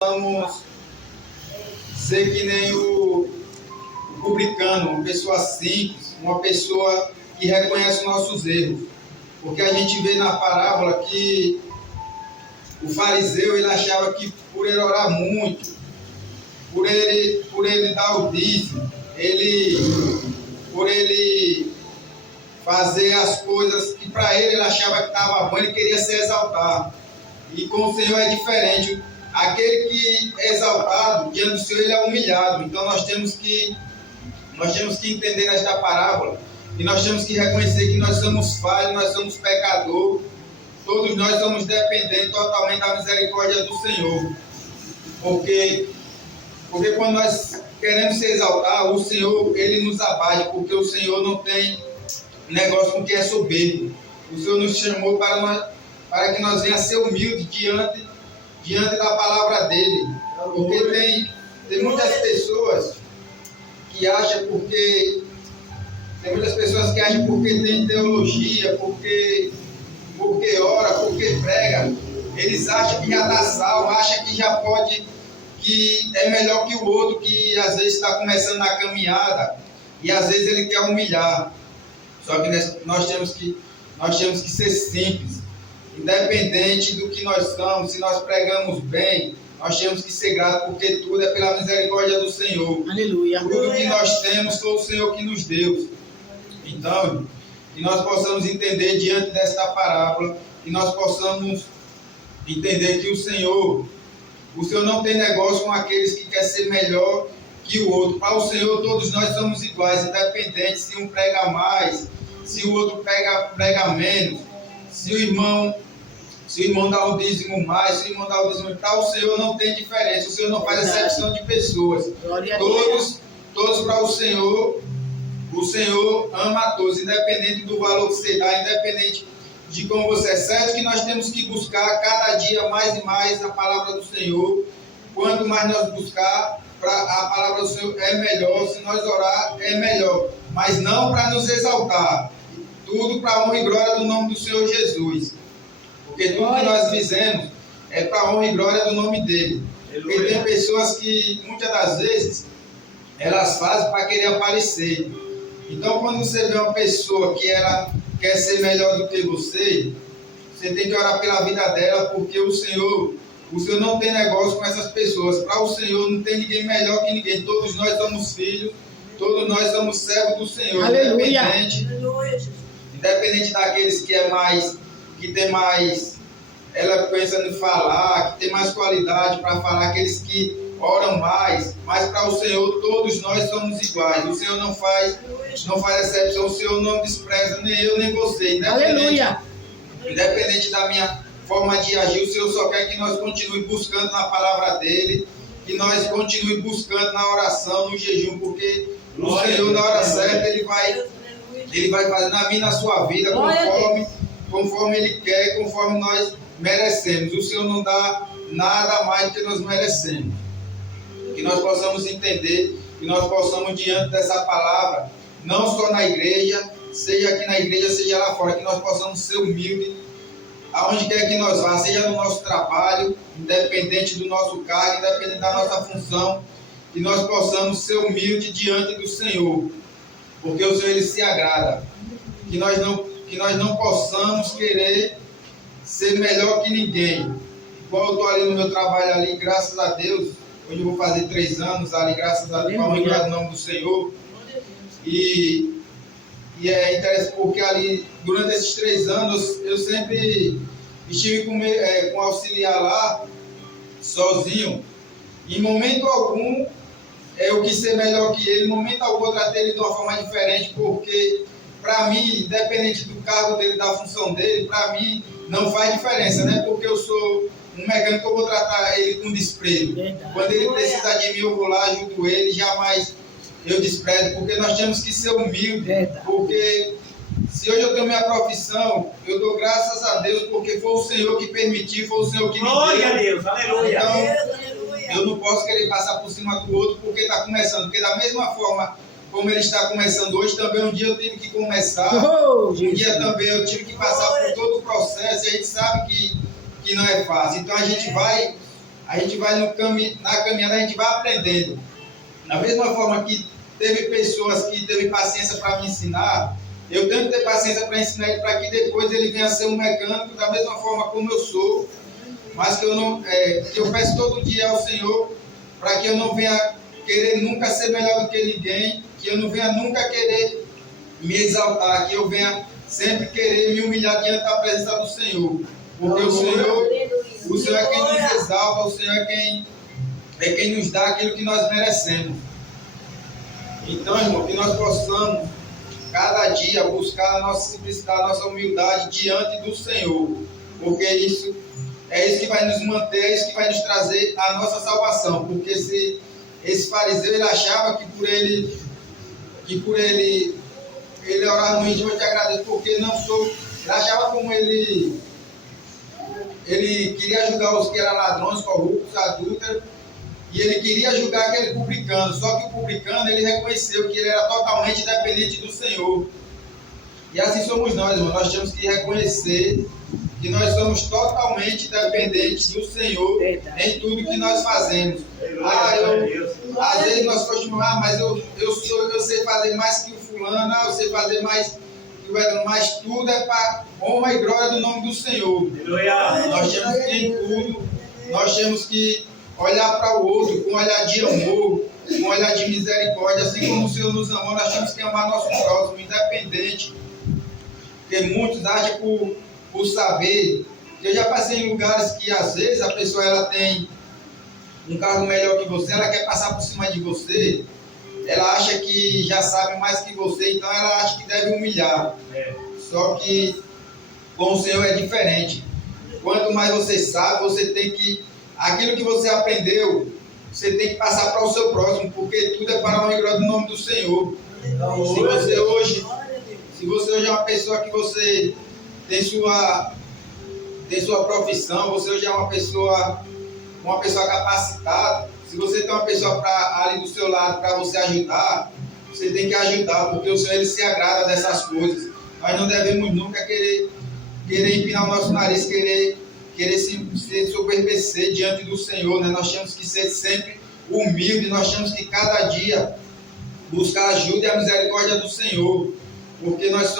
Vamos ser que nem o publicano, uma pessoa simples, uma pessoa que reconhece os nossos erros. Porque a gente vê na parábola que o fariseu ele achava que por ele orar muito, por ele dar o dízimo, por ele fazer as coisas que para ele achava que estava bom, ele queria se exaltar. E com o Senhor é diferente. Aquele que é exaltado diante do Senhor, ele é humilhado. Então nós temos que entender nesta parábola e nós temos que reconhecer que nós somos falhos, nós somos pecadores, todos nós somos dependentes totalmente da misericórdia do Senhor. Porque quando nós queremos se exaltar, o Senhor, ele nos abate, porque o Senhor não tem negócio com quem é soberbo. O Senhor nos chamou para que nós venhamos a ser humildes diante da palavra dele. Porque tem muitas pessoas que acham porque tem teologia, porque ora, porque prega, eles acham que já está salvo, acham que já pode, que é melhor que o outro, que às vezes está começando na caminhada e às vezes ele quer humilhar. Só que nós temos que ser simples, independente do que nós somos. Se nós pregamos bem, nós temos que ser gratos, porque tudo é pela misericórdia do Senhor. Aleluia. Tudo que nós temos foi o Senhor que nos deu. Então, que nós possamos entender diante desta parábola, que nós possamos entender que o Senhor não tem negócio com aqueles que querem ser melhor que o outro. Para o Senhor, todos nós somos iguais, independente se um prega mais, se o outro prega menos, se o irmão dá o dízimo mais, se o irmão dá o dízimo menos, para o Senhor não tem diferença. O Senhor não faz acepção de pessoas. Todos para o Senhor ama a todos, independente do valor que você dá, independente de como você é. Certo que nós temos que buscar cada dia mais e mais a palavra do Senhor. Quanto mais nós buscar, a palavra do Senhor é melhor. Se nós orar, é melhor. Mas não para nos exaltar. Tudo para a honra e glória do nome do Senhor Jesus. Porque tudo que nós fizemos é para a honra e glória do nome dele. Porque tem pessoas que, muitas das vezes, elas fazem para querer aparecer. Então, quando você vê uma pessoa que ela quer ser melhor do que você tem que orar pela vida dela, porque o Senhor não tem negócio com essas pessoas. Para o Senhor não tem ninguém melhor que ninguém. Todos nós somos filhos, todos nós somos servos do Senhor. Aleluia. Independente daqueles que tem mais eloquência no falar, que tem mais qualidade para falar, aqueles que oram mais, mas para o Senhor todos nós somos iguais. O Senhor não faz exceção, o Senhor não despreza nem eu nem você. Independente da minha forma de agir, o Senhor só quer que nós continuemos buscando na palavra dele, que nós continuemos buscando na oração, no jejum, porque o Senhor na hora certa ele vai fazer na minha e na sua vida conforme ele quer, conforme nós merecemos. O Senhor não dá nada mais do que nós merecemos. Que nós possamos entender, que nós possamos, diante dessa palavra, não só na igreja, seja aqui na igreja, seja lá fora, que nós possamos ser humildes, aonde quer que nós vá, seja no nosso trabalho, independente do nosso cargo, independente da nossa função, que nós possamos ser humildes diante do Senhor, porque o Senhor ele se agrada. Que nós não possamos querer ser melhor que ninguém. Igual eu estou ali no meu trabalho ali, graças a Deus, hoje eu vou fazer 3 anos ali, graças a Deus, para honrar o nome do Senhor. E é interessante porque ali, durante esses 3 anos, eu sempre estive com auxiliar lá, sozinho. Em momento algum, eu quis ser melhor que ele, em momento algum eu tratei ele de uma forma diferente, porque, para mim, independente do cargo dele, da função dele, para mim, não faz diferença, né? Porque eu sou um mecânico, eu vou tratar ele com desprezo. Quando ele precisa de mim, eu vou lá, ajudo ele, jamais eu desprezo, porque nós temos que ser humildes, porque se hoje eu tenho minha profissão, eu dou graças a Deus, porque foi o Senhor que permitiu, foi o Senhor que me deu. Glória a Deus, aleluia. Então, eu não posso querer passar por cima do outro, porque está começando, porque da mesma forma como ele está começando hoje, também um dia eu tive que começar, um dia também eu tive que passar por todo o processo, e a gente sabe que não é fácil. Então a a gente vai na caminhada, a gente vai aprendendo. Da mesma forma que teve pessoas que teve paciência para me ensinar, eu tenho que ter paciência para ensinar ele, para que depois ele venha a ser um mecânico da mesma forma como eu sou, mas que eu peço todo dia ao Senhor para que eu não venha querer nunca ser melhor do que ninguém, que eu não venha nunca querer me exaltar, que eu venha sempre querer me humilhar diante da presença do Senhor, porque o Senhor é quem nos exalta, o Senhor é quem nos dá aquilo que nós merecemos. Então, irmão, que nós possamos cada dia buscar a nossa simplicidade, a nossa humildade diante do Senhor, porque é isso que vai nos manter, é isso que vai nos trazer a nossa salvação, porque esse fariseu, ele achava que por ele orar no íntimo, eu te agradeço, porque não sou, ele achava como ele queria julgar os que eram ladrões, corruptos, adúlteros, e ele queria julgar aquele publicano, só que o publicano, ele reconheceu que ele era totalmente dependente do Senhor. E assim somos nós, irmão. Nós temos que reconhecer que nós somos totalmente dependentes do Senhor em tudo que nós fazemos. Às vezes nós costumamos, mas eu sei fazer mais que o fulano, eu sei fazer mais que o Edson, mas tudo é para honra e glória do nome do Senhor. Nós temos que em tudo, nós temos que olhar para o outro com um olhar de amor, com um olhar de misericórdia, assim como o Senhor nos amou, nós temos que amar nosso próximo, independente. Porque muitos acham por saber, que eu já passei em lugares que às vezes a pessoa ela tem um cargo melhor que você, ela quer passar por cima de você, ela acha que já sabe mais que você, então ela acha que deve humilhar. Só que com o Senhor é diferente. Quanto mais você sabe, você tem que aquilo que você aprendeu, você tem que passar para o seu próximo, porque tudo é para a honra e glória do nome do Senhor. Se você hoje é uma pessoa que você tem sua profissão, você hoje é uma pessoa capacitada, se você tem uma pessoa ali do seu lado para você ajudar, você tem que ajudar, porque o Senhor ele se agrada dessas coisas. Nós não devemos nunca querer empinar o nosso nariz, querer se soberbecer diante do Senhor, né? Nós temos que ser sempre humildes, nós temos que cada dia buscar a ajuda e a misericórdia do Senhor, porque nós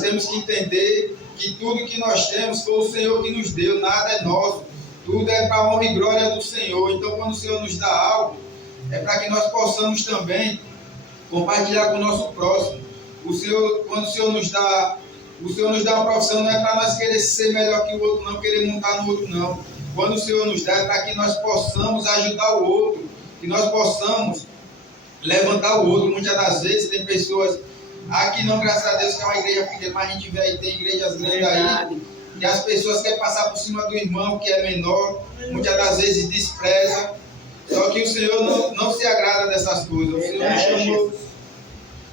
temos que entender que tudo que nós temos foi o Senhor que nos deu, nada é nosso, tudo é para a honra e glória do Senhor. Então, quando o Senhor nos dá algo, é para que nós possamos também compartilhar com o nosso próximo. Quando o Senhor nos dá uma profissão, não é para nós querer ser melhor que o outro, não querer montar no outro, não. Quando o Senhor nos dá, é para que nós possamos ajudar o outro, que nós possamos levantar o outro. Muitas das vezes tem pessoas, aqui não, graças a Deus, que é uma igreja pequena, mas a gente vê aí, tem igrejas grandes aí, e as pessoas querem passar por cima do irmão que é menor, muitas das vezes despreza. Só que o Senhor não se agrada dessas coisas.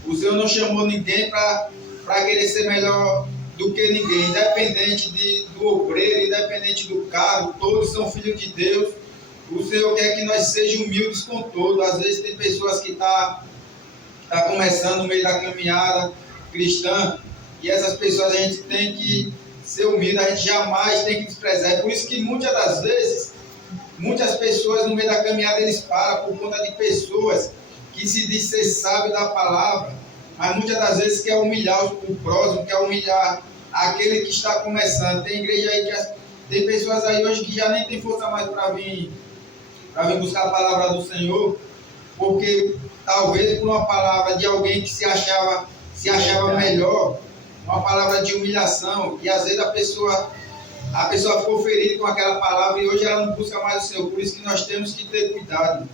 O Senhor não chamou ninguém para querer ser melhor do que ninguém, independente do obreiro, independente do cargo, todos são filhos de Deus. O Senhor quer que nós sejamos humildes com todos. Às vezes tem pessoas que tá começando no meio da caminhada cristã, e essas pessoas a gente tem que ser humilde, a gente jamais tem que desprezar. É por isso que muitas das vezes, muitas pessoas no meio da caminhada eles param por conta de pessoas que se diz ser sábio da palavra, mas muitas das vezes quer humilhar o próximo, quer humilhar aquele que está começando. Tem igreja aí tem pessoas aí hoje que já nem tem força mais para vir buscar a palavra do Senhor, porque talvez por uma palavra de alguém que se achava melhor, uma palavra de humilhação, e às vezes a pessoa ficou ferida com aquela palavra e hoje ela não busca mais o Senhor. Por isso que nós temos que ter cuidado,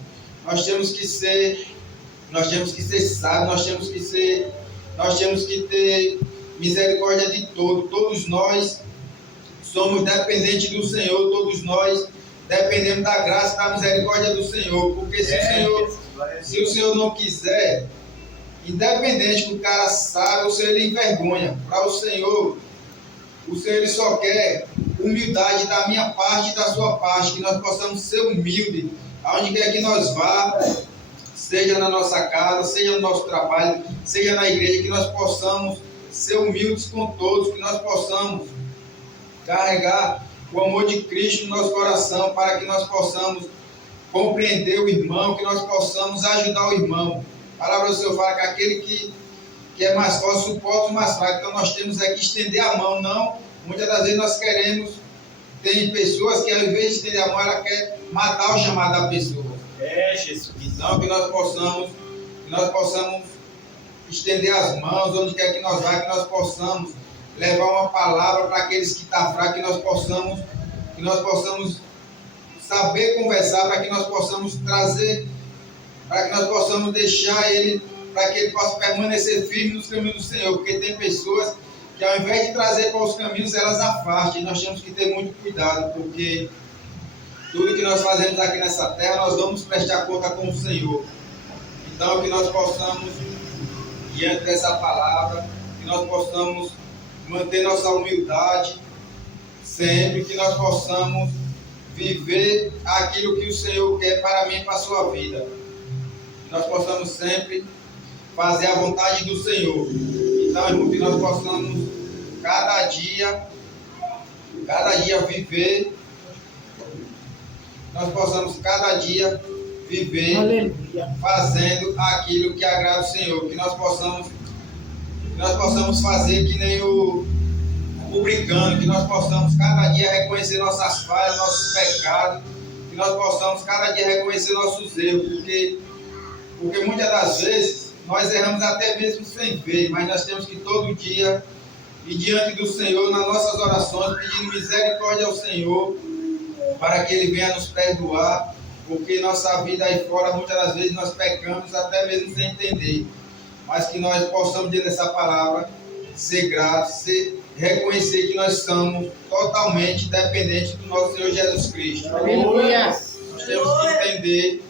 nós temos que ser sábios, nós temos que ter misericórdia de todos. Todos nós somos dependentes do Senhor, todos nós dependemos da graça e da misericórdia do Senhor, porque se o Senhor não quiser, independente que o cara sabe, o Senhor ele envergonha. Para o Senhor ele só quer humildade da minha parte e da sua parte, que nós possamos ser humildes, aonde quer que nós vá, seja na nossa casa, seja no nosso trabalho, seja na igreja, que nós possamos ser humildes com todos, que nós possamos carregar o amor de Cristo no nosso coração, para que nós possamos compreender o irmão, que nós possamos ajudar o irmão. A palavra do Senhor fala que aquele que é mais forte suporta o mais fraco. Então nós temos que estender a mão. Não, muitas das vezes nós queremos, tem pessoas que ao invés de estender a mão, ela quer matar o chamado da pessoa. Jesus. Então que nós possamos estender as mãos, onde quer que nós vá, que nós possamos levar uma palavra para aqueles que estão fracos, que nós possamos saber conversar, para que nós possamos trazer, para que nós possamos deixar ele, para que ele possa permanecer firme nos caminhos do Senhor, porque tem pessoas que ao invés de trazer para os caminhos, elas afastam, e nós temos que ter muito cuidado, porque tudo que nós fazemos aqui nessa terra, nós vamos prestar conta com o Senhor. Então, que nós possamos, diante dessa palavra, que nós possamos manter nossa humildade sempre, que nós possamos viver aquilo que o Senhor quer para mim e para a sua vida. Que nós possamos sempre fazer a vontade do Senhor. Então, irmão, que nós possamos cada dia viver, nós possamos cada dia viver Aleluia. Fazendo aquilo que agrada o Senhor, que nós possamos fazer que nem o publicano, que nós possamos cada dia reconhecer nossas falhas, nossos pecados, que nós possamos cada dia reconhecer nossos erros, porque muitas das vezes nós erramos até mesmo sem ver, mas nós temos que todo dia ir diante do Senhor nas nossas orações, pedindo misericórdia ao Senhor, para que Ele venha nos perdoar, porque nossa vida aí fora, muitas das vezes nós pecamos até mesmo sem entender, mas que nós possamos, diante dessa palavra, ser gratos, reconhecer que nós somos totalmente dependentes do nosso Senhor Jesus Cristo. Aleluia. Nós temos que entender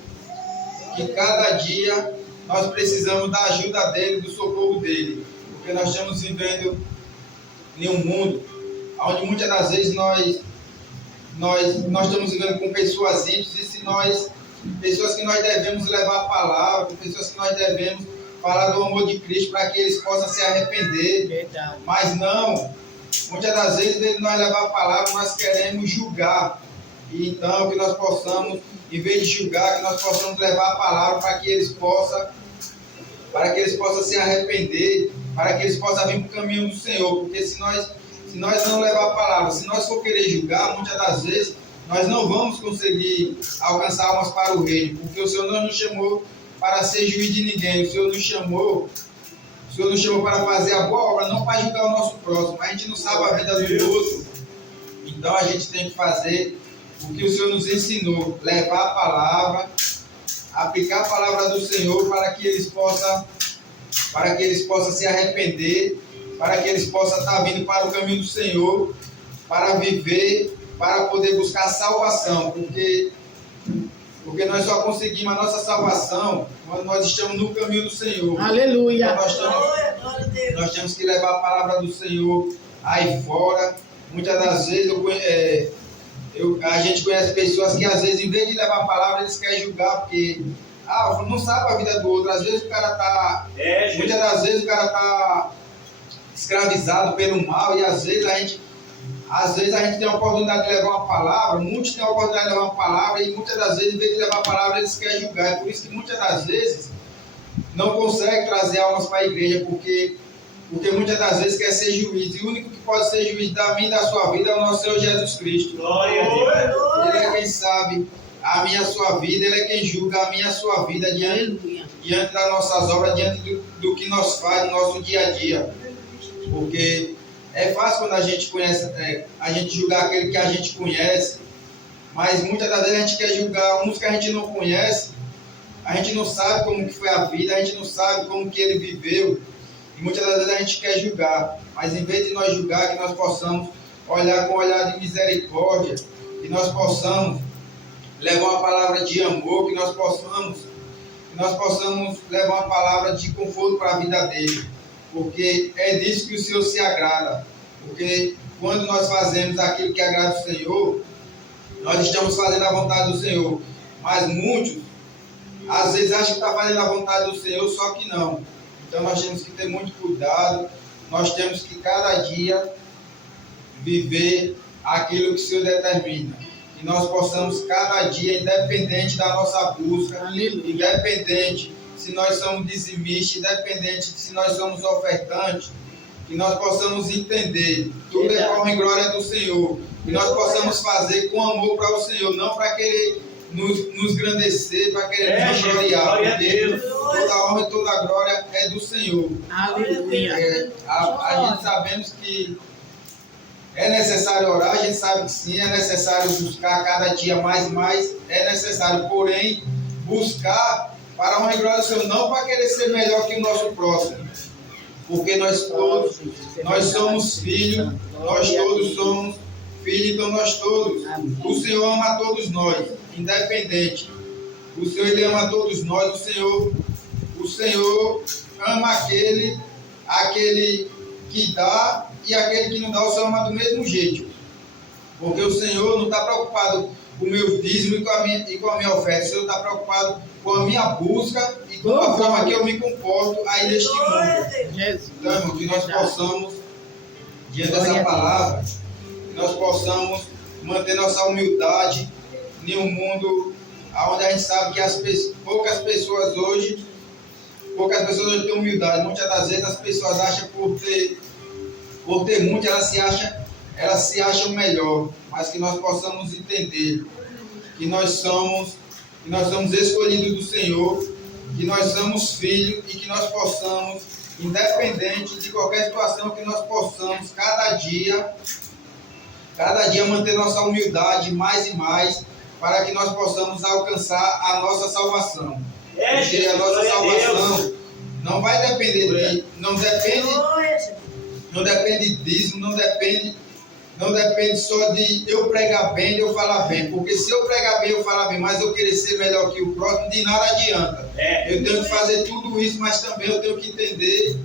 que cada dia nós precisamos da ajuda dele, do socorro dele, porque nós estamos vivendo em um mundo onde muitas das vezes nós estamos vivendo com pessoas ímpias, pessoas que nós devemos levar a palavra, pessoas que nós devemos falar do amor de Cristo para que eles possam se arrepender. Verdade. Mas não, muitas das vezes, em vez de nós levar a palavra, nós queremos julgar. E então, que nós possamos, em vez de julgar, que nós possamos levar a palavra para que eles possam se arrepender, para que eles possam vir para o caminho do Senhor. Porque se nós não levar a palavra, se nós for querer julgar, muitas das vezes, nós não vamos conseguir alcançar almas para o reino, porque o Senhor não nos chamou para ser juiz de ninguém, o Senhor nos chamou para fazer a boa obra, não para julgar o nosso próximo. A gente não sabe a vida do outro, então a gente tem que fazer o que o Senhor nos ensinou, levar a palavra, aplicar a palavra do Senhor para que eles possam se arrepender, para que eles possam estar vindo para o caminho do Senhor, para viver, para poder buscar salvação, porque nós só conseguimos a nossa salvação quando nós estamos no caminho do Senhor. Aleluia. Então nós temos que levar a palavra do Senhor aí fora. Muitas das vezes a gente conhece pessoas que às vezes, em vez de levar a palavra, eles querem julgar, porque não sabe a vida do outro. Às vezes o cara está. Muitas das vezes o cara está escravizado pelo mal, e às vezes a gente tem a oportunidade de levar uma palavra, muitos têm a oportunidade de levar uma palavra, e muitas das vezes, em vez de levar a palavra, eles querem julgar. É por isso que muitas das vezes não consegue trazer almas para a igreja, porque muitas das vezes quer ser juiz, e o único que pode ser juiz da minha e da sua vida é o nosso Senhor Jesus Cristo. Glória a Deus. Ele é quem sabe a minha e a sua vida, Ele é quem julga a minha e a sua vida diante das nossas obras, diante do que nós faz no nosso dia a dia. Porque é fácil quando a gente conhece, a gente julgar aquele que a gente conhece, mas muitas das vezes a gente quer julgar uns que a gente não conhece, a gente não sabe como que foi a vida, a gente não sabe como que ele viveu, e muitas das vezes a gente quer julgar, mas em vez de nós julgar, que nós possamos olhar com um olhar de misericórdia, que nós possamos levar uma palavra de amor, que nós possamos levar uma palavra de conforto para a vida dele. Porque é disso que o Senhor se agrada. Porque quando nós fazemos aquilo que agrada o Senhor, nós estamos fazendo a vontade do Senhor. Mas muitos, às vezes, acham que está fazendo a vontade do Senhor, só que não. Então nós temos que ter muito cuidado. Nós temos que cada dia viver aquilo que o Senhor determina. Que nós possamos cada dia, independente da nossa busca, independente se nós somos dizimistas, independente se nós somos ofertantes, que nós possamos entender tudo é forma e glória do Senhor, que nós possamos fazer com amor para o Senhor, não para querer nos engrandecer, para querer nos gloriar, porque toda a honra e toda a glória é do Senhor. Aleluia. A gente sabemos que é necessário orar, a gente sabe que sim, é necessário buscar cada dia mais e mais, é necessário, porém, buscar para a honra e glória do Senhor, não para querer ser melhor que o nosso próximo, porque nós todos, nós somos filhos, nós todos somos filhos, então nós todos, o Senhor ama todos nós, independente, o Senhor Ele ama todos nós, o Senhor ama aquele que dá, e aquele que não dá, o Senhor ama do mesmo jeito. Porque o Senhor não está preocupado com o meu dízimo e com a minha oferta. O Senhor está preocupado com a minha busca e com a forma que eu me comporto aí neste mundo. Então, irmão, que nós possamos, diante dessa palavra, que nós possamos manter nossa humildade em um mundo onde a gente sabe que poucas pessoas hoje têm humildade. Muitas das vezes as pessoas acham por ter muito, elas se acham melhor, mas que nós possamos entender que nós somos escolhidos do Senhor, que nós somos filhos e que nós possamos, independente de qualquer situação, que nós possamos cada dia manter nossa humildade mais e mais, para que nós possamos alcançar a nossa salvação. Porque a nossa salvação não vai depender não depende disso, não depende só de eu pregar bem, de eu falar bem. Porque se eu pregar bem, eu falar bem, mas eu querer ser melhor que o próximo, de nada adianta. Eu tenho que fazer tudo isso, mas também eu tenho que entender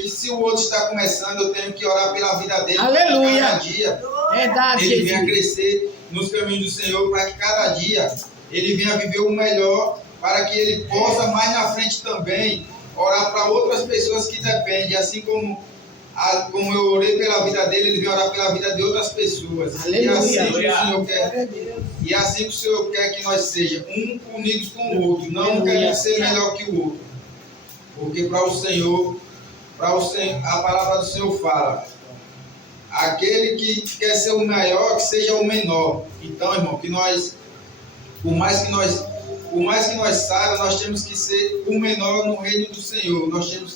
que se o outro está começando, eu tenho que orar pela vida dele. Aleluia. Cada dia Verdade, ele venha crescer nos caminhos do Senhor, para que cada dia ele venha viver o melhor, para que ele possa mais na frente também orar para outras pessoas que dependem, assim como eu orei pela vida dele, ele vem orar pela vida de outras pessoas. Aleluia. E assim que o Senhor quer que nós sejamos unidos com o outro, não querendo ser melhor que o outro. Porque para o Senhor, a palavra do Senhor fala, aquele que quer ser o maior, que seja o menor. Então, irmão, que nós, por mais que nós saibamos, nós temos que ser o menor no reino do Senhor. Nós temos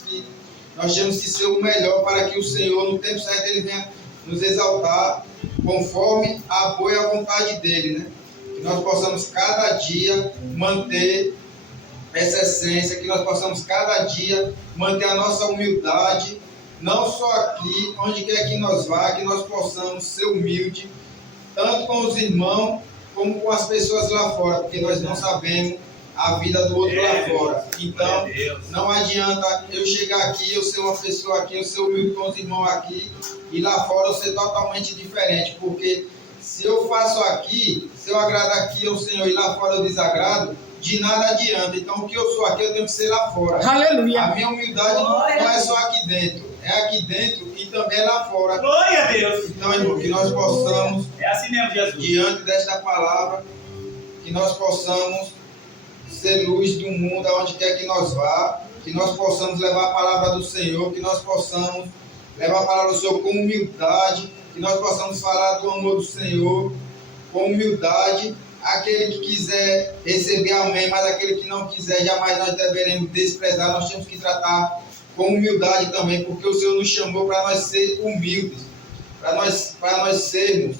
que ser o melhor, para que o Senhor, no tempo certo, ele venha nos exaltar conforme a boa e a vontade dele, né? Que nós possamos cada dia manter essa essência, que nós possamos cada dia manter a nossa humildade, não só aqui, onde quer que nós vá, que nós possamos ser humildes, tanto com os irmãos, como com as pessoas lá fora, porque nós não sabemos a vida do outro lá fora. Então, não adianta eu chegar aqui, eu ser uma pessoa aqui, eu ser humilde com os irmãos aqui, e lá fora eu ser totalmente diferente, porque se eu faço aqui, se eu agrado aqui ao Senhor e lá fora eu desagrado, de nada adianta. Então, o que eu sou aqui, eu tenho que ser lá fora. Aleluia. A minha humildade não é só aqui dentro, é aqui dentro e também lá fora. Glória a Deus. Então, irmão, que nós possamos, É assim mesmo, Jesus. diante desta palavra, que nós possamos ser luz do mundo aonde quer que nós vá, que nós possamos levar a palavra do Senhor, que nós possamos levar a palavra do Senhor com humildade, que nós possamos falar do amor do Senhor com humildade. Aquele que quiser receber, amém, mas aquele que não quiser, jamais nós deveremos desprezar. Nós temos que tratar com humildade também, porque o Senhor nos chamou para nós ser humildes, para nós sermos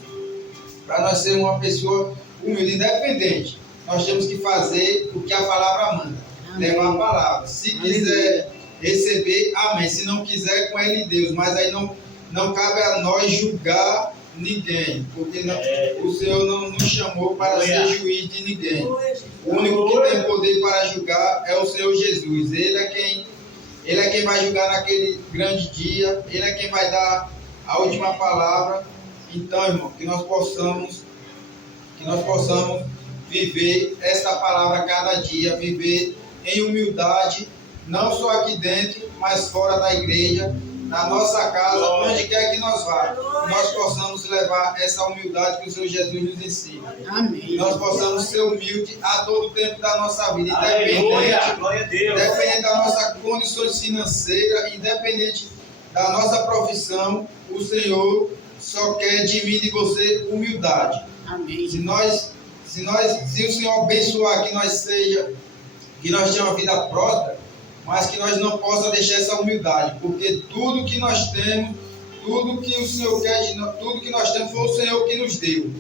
uma pessoa humilde, independente. Nós temos que fazer o que a palavra manda, levar a palavra. Se quiser receber, amém. Se não quiser, com ele Deus. Mas aí não cabe a nós julgar ninguém, porque o Senhor não nos chamou para ser juiz de ninguém. O único que tem poder para julgar é o Senhor Jesus. Ele é quem vai julgar naquele grande dia. Ele é quem vai dar a última palavra. Então, irmão, que nós possamos viver esta palavra cada dia, viver em humildade, não só aqui dentro, mas fora da igreja, na nossa casa, onde quer que nós vá, que nós possamos levar essa humildade que o Senhor Jesus nos ensina. Amém. Que nós possamos ser humildes a todo tempo da nossa vida, Aleluia. Glória a Deus. independente das nossas condições financeiras, independente da nossa profissão, o Senhor só quer de mim e de você humildade. Amém. Se o Senhor abençoar que nós tenhamos uma vida próspera, mas que nós não possa deixar essa humildade, porque tudo que nós temos, tudo que o Senhor quer de nós, tudo que nós temos foi o Senhor que nos deu.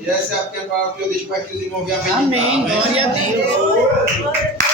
E essa é a pequena palavra que eu deixo para que os irmãos venham meditar. Amém. Glória a Deus.